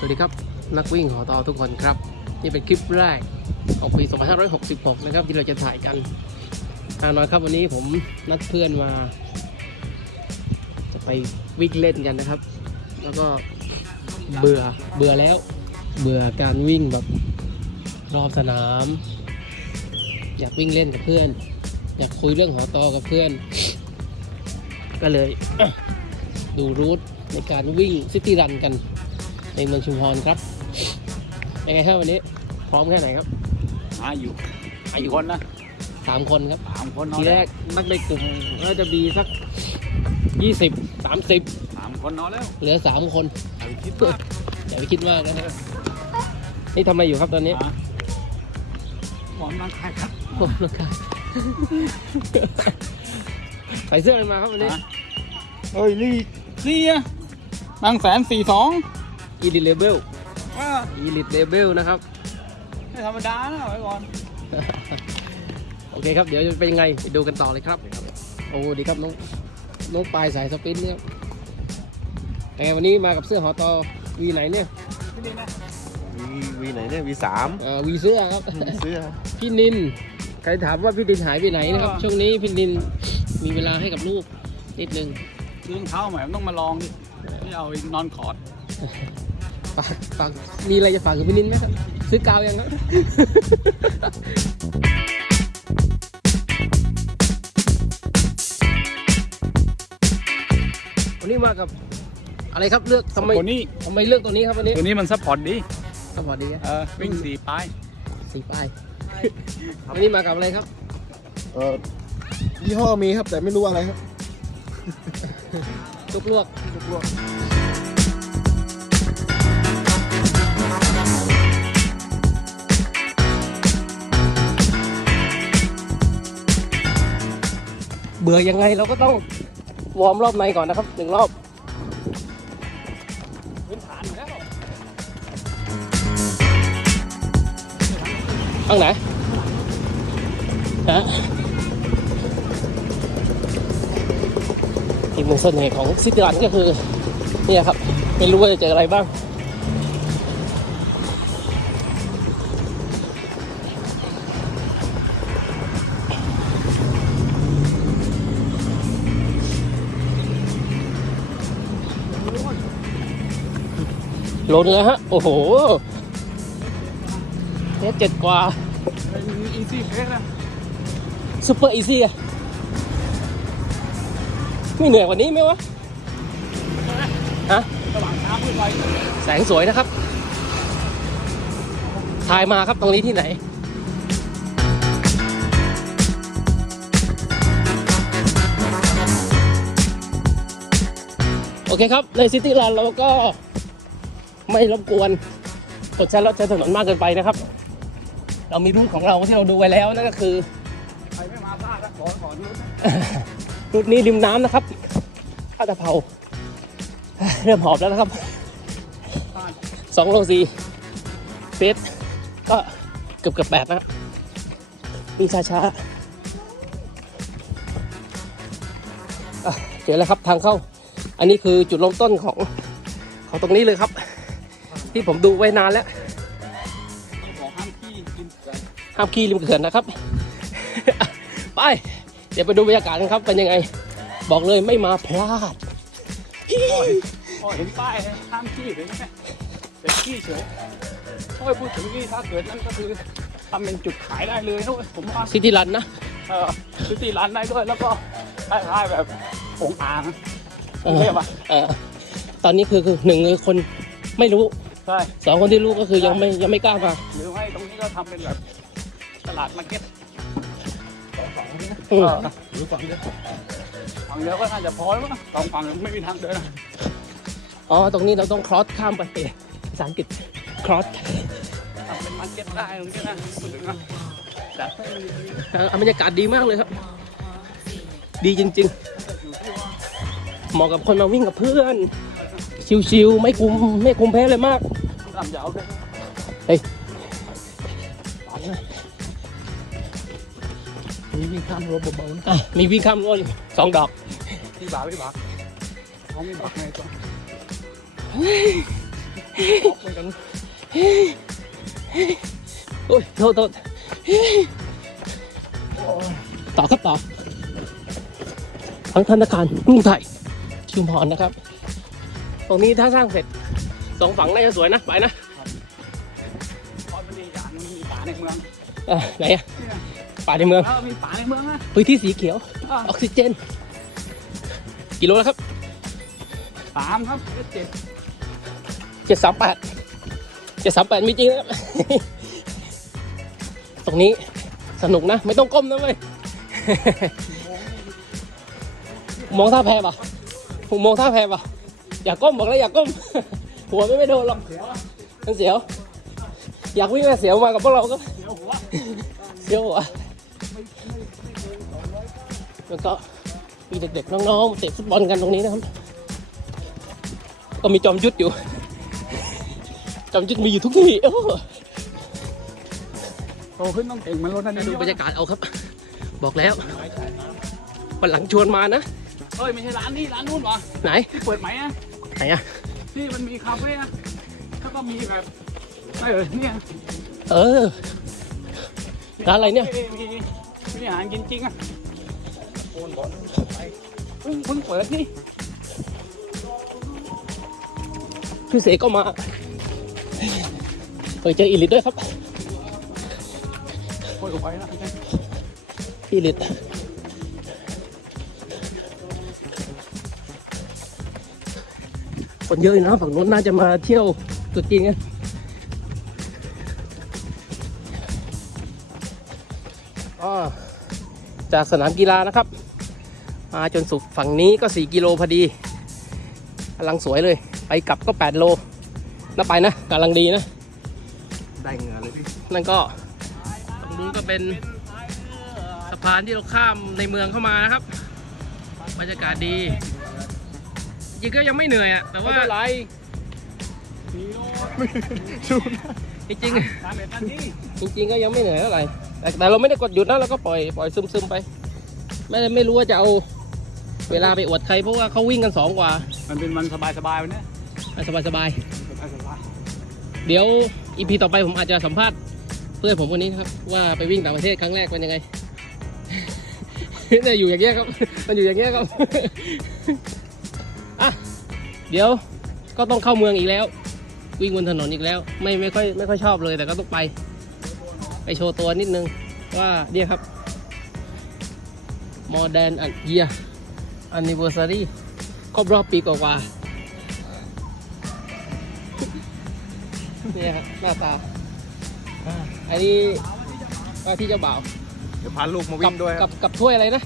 สวัสดีครับ นักวิ่งหอตอทุกคนครับ นี่เป็นคลิปแรกของปี 2566 นะครับ ที่เราจะถ่ายกันอ่าน้อยครับวันนี้ผมนัดเพื่อนมา จะไปวิ่งเล่นกันนะครับ แล้วก็เบื่อเบื่อแล้ว เบื่อการวิ่งแบบรอบสนาม อยากวิ่งเล่นกับเพื่อน อยากคุยเรื่องหอตอกับเพื่อน ก็เลยดูรูทในการวิ่งซิตี้รันกัน ในเมืองชุมพรครับเป็นไงครับวันนี้พร้อมแค่ไหนครับมาอยู่อากี่ยุคนนะสามคนครับสามคนเนาะทีแรกนักในกลุ่มก็จะมีสักยี่สิบสามสิบสามคนเนาะแล้ว เหลือสามคนอย่าไปคิดว่าอย่าไปคิดมากนะฮะนี่ทำอะไรอยู่ครับตอนนี้หาหมอนร่างกายครับโอ้โหครับใส่เสื้ออะไรมาครับวันนี้หาเฮ้ยนี่นี่อะบางแสนสี่สอง อีลิทเลเบลว่าอีลิทเลเบลนะครับ ไม่ธรรมดานะไว้ก่อน โอเคครับ เดี๋ยวจะเป็นยังไงไปดูกันต่อเลยครับ โอ้ดีครับน้องน้องปลายสายสปรินต์เนี่ยแต่วันนี้มากับเสื้อหอตอวีไหนเนี่ยที่นี่นะวีวีไหนเนี่ยวีสามเอ่อวีเสื้อครับ เสื้อ พี่นิน ใครถามว่าพี่นินหายไปไหนนะครับ ช่วงนี้พี่นินมีเวลาให้กับลูกนิดนึง ซื้อรองเท้าใหม่มันต้องมาลองดิที่เอาไอ้นอนคอร์ด ฝากฝากมีอะไรจะฝากกับพี่นินไหมครับ ซื้อกาวยังครับ วันนี้มากับอะไรครับเลือกทำไมตัวนี้ทำไมเลือกตัวนี้ครับวันนี้ตัวนี้มันซัพพอร์ตดีสวัสดีครับเออวิ่งสี่ปลายสีป้ายวันนี้มากับอะไรครับ เอ่อยี่ห้อมีครับแต่ไม่รู้อะไรครับทุกลวกลูกลวก บื่อยังไงเราก็ต้องวอร์มรอบในก่อนนะครับหนึ่งรอบพื้นฐานอยู่แล้วข้างไหนฮะอีกหนึ่งเสน่ห์ของซิตี้รันก็คือเนี่ยครับ ไม่รู้ว่าจะเจออะไรบ้าง ลนแล้วฮะ โอ้โหเทสเจ็ดกว่าอีซี่เฟสนะซูเปอร์อีซี่อะไม่เหนื่อยกว่านี้ไหมวะฮะระหว่างช้ามืดไวแสงสวยนะครับ ถ่ายมาครับตรงนี้ที่ไหนโอเคครับ ในซิตี้รันเราก็ ไม่รบกวนกดใช้รถใช้ถนนมากเกินไปนะครับ เรามีรูปของเราที่เราดูไว้แล้วนั่นก็คือใครไม่มาพลาดนะขอขอนู้นนะรูปนี้ริมน้ำนะครับข้าตะเภาเริ่มหอบแล้วนะครับสองโลสี่เฟสก็เกือบเกือบแปดนะครับวิ่งช้าๆอะเจอแล้วครับทางเข้า อันนี้คือจุดเริ่มต้นของของตรงนี้เลยครับ ที่ผมดูไว้นานแล้วต้องบอกห้ามขี้กินเกินห้ามขี่ริมเขื่อนนะครับ ไป เดี๋ยวไปดูบรรยากาศกันครับเป็นยังไง บอกเลยไม่มาพลาดโอ้ยโอ้ยเห็นป้ายเลยห้ามขี้เลยไหมเป็นขี้เฉยโอ้ยพูดถึงนี่ถ้าเกิดนั่นก็คือทำเป็นจุดขายได้เลยนะเว้ยผมว่าซิตี้รันนะเออซื้อที่ร้านได้ด้วยแล้วก็คล้ายๆแบบองอ่างเออเรียกว่าเออตอนนี้คือคือหนึ่งคือคนไม่รู้ ใช่สองคนที่รู้ก็คือยังไม่ยังไม่กล้ามาหรือไม่ตรงนี้ก็ทำเป็นแบบตลาดมาร์เก็ตอืมหรือฝั่งเนี้ยฝั่งเดียวก็น่าจะพอแล้วมั้งสองฝั่งไม่มีทางเดินอะอ๋อตรงนี้เราต้อง cross ข้ามไปภาษาอังกฤษ cross ทำเป็นมาร์เก็ตได้ตรงนี้นะพูดถึงนะแต่ไม่มีเอ่อบรรยากาศดีมากเลยครับ ดีจริง อยู่ที่ว่าๆ เหมาะกับคนมาวิ่งกับเพื่อน ชิวๆไม่คุมไม่คุมแพ้เลยมาก ลำยาวด้วยมีวิ่งข้ามรถเบาๆนะอะมีวิ่งข้ามรั้วอยู่สองดอกพี่บาพี่บาเขาไม่บอกไงตัวออกไปกันโอ้ยโทษโทษต่อครับต่อทั้งธนาคารกรุงไทยชุมพรนะครับ ตรงนี้ถ้าสร้างเสร็จ สองฝั่งน่าจะสวยนะ ไปนะพอมันมีอย่างมันมีป่าในเมืองอะไหนอะป่าในเมือง แล้วมีป่าในเมืองนะพื้นที่สีเขียวอ่าออกซิเจน กิโลแล้วครับสามครับเจ็ดเจ็ดสามแปดเจ็ดสามแปดมีจริงนะครับ ตรงนี้สนุกนะ ไม่ต้องก้มนะเว้ย มองท่าแพป่ะผมมองท่าแพป่ะอย่าก้มบอกแล้วอย่าก้ม หัวไม่ไม่โดนหรอกเสียวอะมันเสียว อยากวิ่งแต่เสียวมากับพวกเราก็ เสียวหัว เสียวหัวแล้วก็มีเด็กๆน้องๆเตะฟุตบอลกันตรงนี้นะครับ ก็มีจอมยุทธอยู่ จอมยุทธมีอยู่ทุกที่โอ้โตขึ้นต้องเก่งเหมันรถนั่นดูบรรยากาศเอาครับ บอกแล้ววันหลังชวนมานะ เฮ้ย ไม่ใช่ร้านนี้ร้านนู้นเหรอ ไหนที่เปิดใหม่อะไหนอะ ที่มันมีคาเฟ่อะแล้วก็มีแบบไม่เออเนี่ยเออ ร้านอะไรเนี่ย มีมีอาหารกินจริงอะโอนบอลไปเพิ่งเพิ่งเปิดนี่พี่เสกก็มาเคยเจออีลิทด้วยครับเปิดออกไปนะอีลิท คนเยอะอยู่นะฝั่งนู้นน่าจะมาเที่ยวตรุษจีนกันอ่าจากสนามกีฬานะครับ มาจนสุดฝั่งนี้ก็ 4 กิโลพอดีกำลังสวยเลย ไปกลับก็ 8 โลน่าไปนะกำลังดีนะ ได้เงินเลยพี่ นั่นก็ตรงนู้นก็เป็นสะพานที่เราข้ามในเมืองเข้ามานะครับบรรยากาศดี จริงก็ยังไม่เหนื่อยอะแต่ว่าไม่เป็นไรมีโลจริงสามเอ็ดนาทีๆจริงๆก็ยังไม่เหนื่อยเท่าไหร่แต่แต่เราไม่ได้กดหยุดนะเราก็ปล่อยปล่อยซึมๆไป ไม่ได้ไม่รู้ว่าจะเอาเวลาไปอวดใครเพราะว่าเขาวิ่งกันสองกว่า มันเป็นมันสบายสบายๆวันเนี้ยสบายสบายสบายสบายๆเดี๋ยวอีพีต่อไปผมอาจจะสัมภาษณ์เพื่อนผมคนนี้นะครับว่าไปวิ่งต่างประเทศครั้งแรกเป็นยังไงเนี่ยอยู่อย่างเงี้ยครับ มันอยู่อย่างเงี้ยครับอ่ะเดี๋ยวก็ต้องเข้าเมืองอีกแล้ว วิ่งบนถนนอีกแล้ว ไม่ไม่ค่อยไม่ค่อยชอบเลยแต่ก็ต้องไป ไปโชว์ตัวนิดนึงว่าเนี่ยครับ Modern and Year Anniversary ครบรอบปีกว่าๆเนี่ยครับหน้าตาอ่าอันนี้ว่าที่เจ้าบ่าว เดี๋ยวพาลูกมาวิ่งด้วยคกัรับบกับถ้วยอะไรนะ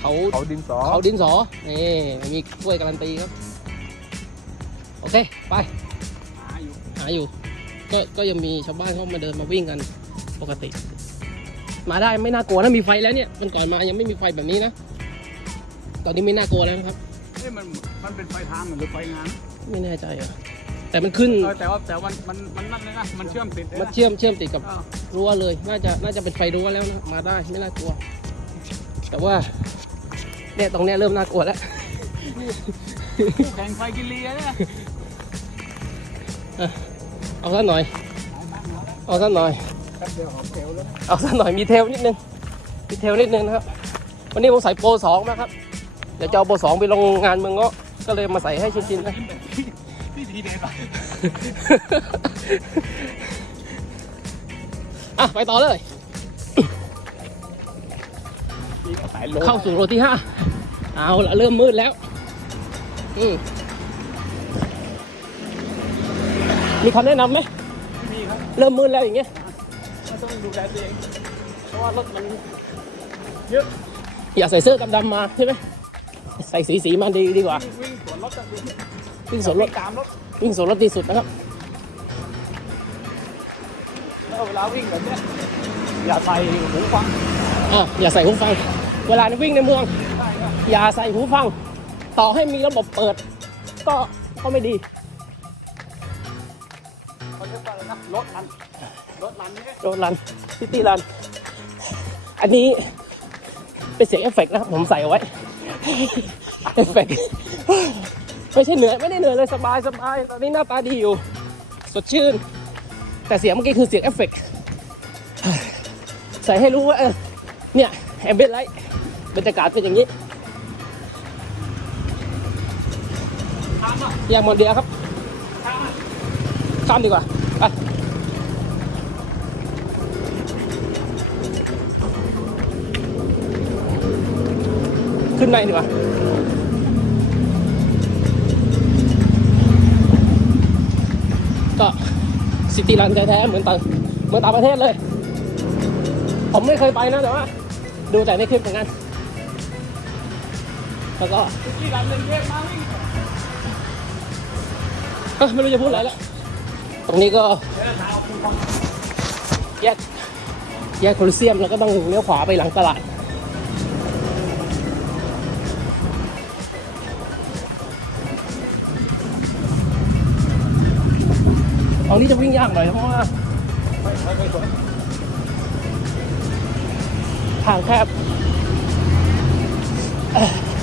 เขาเขาดินสอเขาดินสอนี่มีถ้วยการันตีครับ โอเค ไป หาอยู่หาอยู่ ก็ก็ยังมีชาวบ้านเขามาเดินมาวิ่งกันปกติ มาได้ไม่น่ากลัวนะมีไฟแล้วเนี่ยมันก่อนมายังไม่มีไฟแบบนี้นะ ตอนนี้ไม่น่ากลัวแล้วนะครับเอ้ยมันมันเป็นไฟทางหรือไฟงาน ไม่แน่ใจอะแต่มันขึ้นเออแต่ว่าแต่ว่ามันมันมันนั่นเลยนะ มันเชื่อมติดเลยมันนะเชื่อมเชื่อมติดกับเออรั้วเลย น่าจะน่าจะเป็นไฟรั้วแล้วนะมาได้ไม่น่ากลัว แต่ว่า เนี่ยตรงเนี้ยเริ่มน่ากลัวแล้วคู่แข่งไฟกินเลียเนี่ยเอาสักหน่อย เอาสักหน่อย แป๊บเดียวหอมเกลวแล้วเอาสักหน่อยมีเทลนิดนึง มีเทลนิดนึงนะครับ วันนี้ผมใส่โปรสองนะครับ เดี๋ยวจะเอาโปรสองไปลงงานเมืองเงาะ ก็เลยมาใส่ให้ชินๆนะ พี่ทีเด็ดอะอะไปต่อเลย เข้าสู่โรที่ห้าเอาละเริ่มมืดแล้วอืมมีคำแนะนำไหมมีครับ เริ่มมืดแล้วอย่างเงี้ยมันต้องดูแลตัวเองเพราะว่ารถมันอย่าใส่เสื้อกันดำมาใช่ไหมใส่สีสีๆมาดีดีกว่า วิ่งสวนรถจะดูวิ่งสวนรถตามรถ วิ่งสวนรถดีสุดนะครับแล้วเวลาวิ่งแบบเนี้ยอย่าใส่หูฟัง อะอย่าใส่หูฟัง เวลาวิ่งในเมืองใช่ครับอย่าใส่หูฟัง ต่อให้มีระบบเปิด ก็ก็ไม่ดีเขาเรียกว่าอะไรนะรถรันรถรันเนี่ยโดนรันซิตี้รัน อันนี้เป็นเสียงเอฟเฟกต์นะครับผมใส่เอาไว้เอฟเฟกต์ไม่ใช่เหนื่อยไม่ได้เหนื่อยเลยสบายสบายตอนนี้หน้าตาดีอยู่ สดชื่น แต่เสียงเมื่อกี้คือเสียงเอฟเฟกต์ใส่ให้รู้ว่าเออ เนี่ยแอมเบนไลท์บรรยากาศเป็นอย่างนี้ย่างหมดเดียครับ ข้ามดีกว่า ไปขึ้นไปดีกว่าก็ซิตี้รันแท้ๆเหมือนต่างเหมือนต่างประเทศเลย ผมไม่เคยไปนะแต่ว่า ดูแต่ในคลิปเหมือนกัน แล้วก็ที่ร้านเล่นเกมมาวิ่งไม่รู้จะพูดอะไรแล้ว ตรงนี้ก็แยกแยกโคลิเซียมแล้วก็ต้องเลี้ยวขวาไปหลังตลาด ตรงนี้จะวิ่งยากหน่อยเพราะว่า ทางแคบ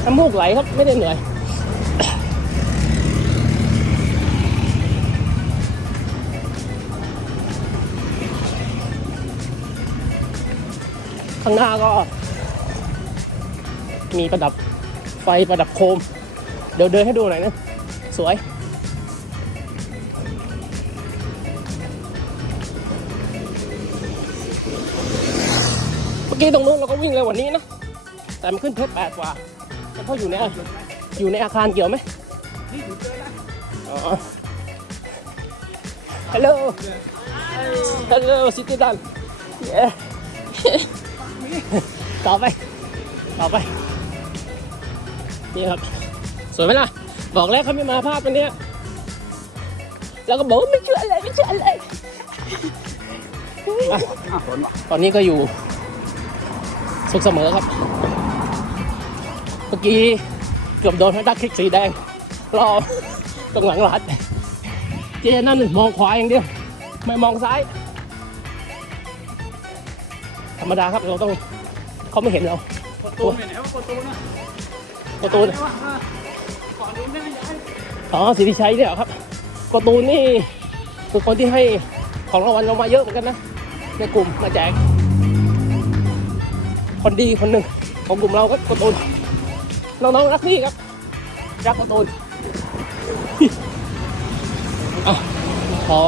น้ำมูกไหลครับไม่ได้เหนื่อยข้างหน้าก็ มีประดับไฟประดับโคม เดี๋ยวเดินให้ดูหน่อยนะ สวย เมื่อกี้ตรงนู้นเราก็วิ่งเร็วกว่านี้นะ แต่มันขึ้นเพชรแปดกว่าแต่เพราะอยู่ในอยู่ในอาคารเกี่ยวไหมนี่ถึงเจอแล้วอ๋อ Hello Hello City Dan yeah ต่อไป ต่อไป นี่ครับ สวยไหมล่ะ บอกแล้วเขาไม่มาภาพวันเนี้ยแล้วก็บอกว่าไม่เชื่ออะไรไม่เชื่ออะไรอะสวนว่ะตอนนี้ก็อยู่ สุขเสมอครับ เมื่อกี้เกือบโดนฮันดักคลิกสีแดงรอตรงหลังร้านเจนั่นมองขวาอย่างเดียว ไม่มองซ้าย ธรรมดาครับเราต้องเขาไม่เห็นเราประตูไหนวะประตูนะประตูไหนเนี่ยวะอะก่อนดูไม่ได้ย้ายอ๋อสิทธิชัยเนี่ยเหรอครับการ์ตูนนี่คือคนที่ให้ของรางวัลเรามาเยอะเหมือนกันนะในกลุ่มมาแจก คนดีคนหนึ่งของกลุ่มเราก็การ์ตูนน้องๆรักพี่ครับ รักการ์ตูนอพอ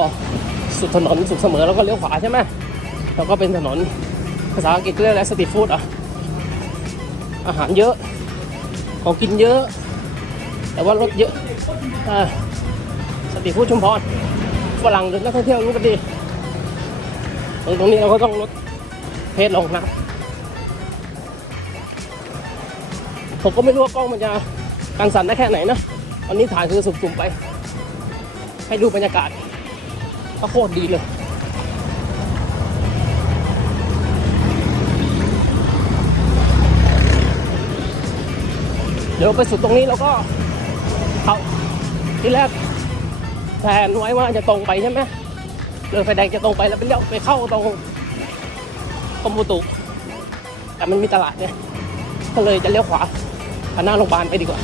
สุดถนนสุดเสมอแล้วก็เลี้ยวขวาใช่ไหมแล้วก็เป็นถนนภาษาอังกฤษเรียกอะไรสตรีทฟู้ดอะอาหารเยอะของกินเยอะ แต่ว่ารถเยอะอ่าสตรีทฟู้ดชุมพรฝรั่งหรือนักท่องเที่ยวรู้กันดี ตรงตรงนี้เราก็ต้องลดเพจลงนะครับ ผมก็ไม่รู้ว่ากล้องมันจะกันสั่นได้แค่ไหนนะตอนนี้ถ่ายคือสุ่มๆไป ให้ดูบรรยากาศก็โคตรดีเลยเดี๋ยวไปสุดตรงนี้เราก็เขาที่แรกแผนไว้ว่าจะตรงไปใช่ไหมเลยไฟแดงจะตรงไปแล้วไปเลี้ยวไปเข้าตรงกรมอุตุแต่มันมีตลาดเนี่ยก็เลยจะเลี้ยวขวา ผ่านหน้าโรงพยาบาลไปดีกว่า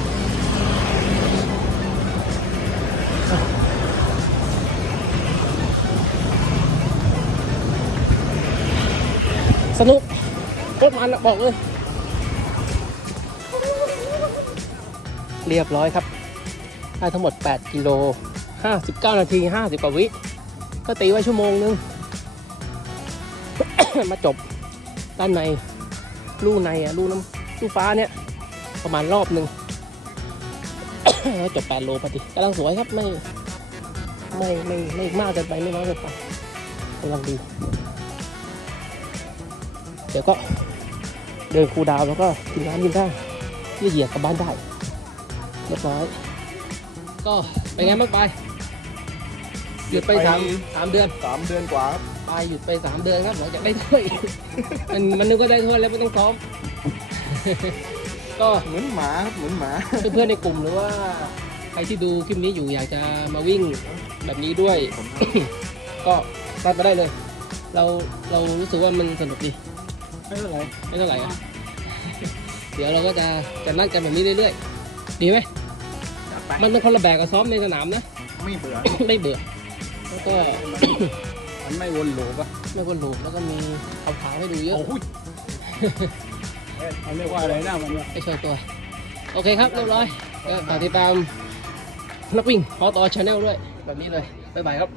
สนุกโคตรมันบอกเลย เรียบร้อยครับ ได้ทั้งหมด 8 กิโล 59 นาที 50กว่าวิ ก็ตีไว้ชั่วโมงนึง มาจบด้านใน ลู่ในอะลู่น้ำลู่ฟ้าเนี่ย ประมาณรอบหนึ่งแล้วจบ8โลพอดีกำลังสวยครับไม่ไม่ไม่ไม่มากเกินไปไม่น้อยเกินไปกำลังดี เดี๋ยวก็เดินคูลดาวน์แล้วก็กินน้ำกินได้ที่เหยียบกลับบ้านได้เรียบร้อย ก็เป็นไงบ้างไปหยุดไปสามสามเดือนสามเดือนกว่าครับไปหยุดไปสามเดือนครับหลังจากได้ถ้วยมันมันนึกว่าได้ถ้วยแล้วไม่ต้องซ้อม ก็เหมือนหมาครับเหมือนหมา เพื่อนๆในกลุ่มหรือว่าใครที่ดูคลิปนี้อยู่อยากจะมาวิ่งแบบนี้ด้วย ก็นัดมาได้เลย เราเรารู้สึกว่ามันสนุกดีไม่เป็นไรไม่เท่าไหร่อะเดี๋ยวเราก็จะจะนัดกันแบบนี้เรื่อยๆ ดีไหมจัดไปมันเป็นคนละแบบกับซ้อมในสนามนะ ไม่เบื่อ ไม่เบื่อ แล้วก็ มันไม่วนโหลปะไม่คนหลูแล้วก็มีขาวๆให้ดูเยอะ อันนี้กว่าอะไรนะมันเนี่ยไปโชว์ตัว โอเคครับเรียบร้อยก็ฝากติดตามนักวิ่งฮอตอชาแนลด้วย แบบนี้เลย บ๊ายบายครับ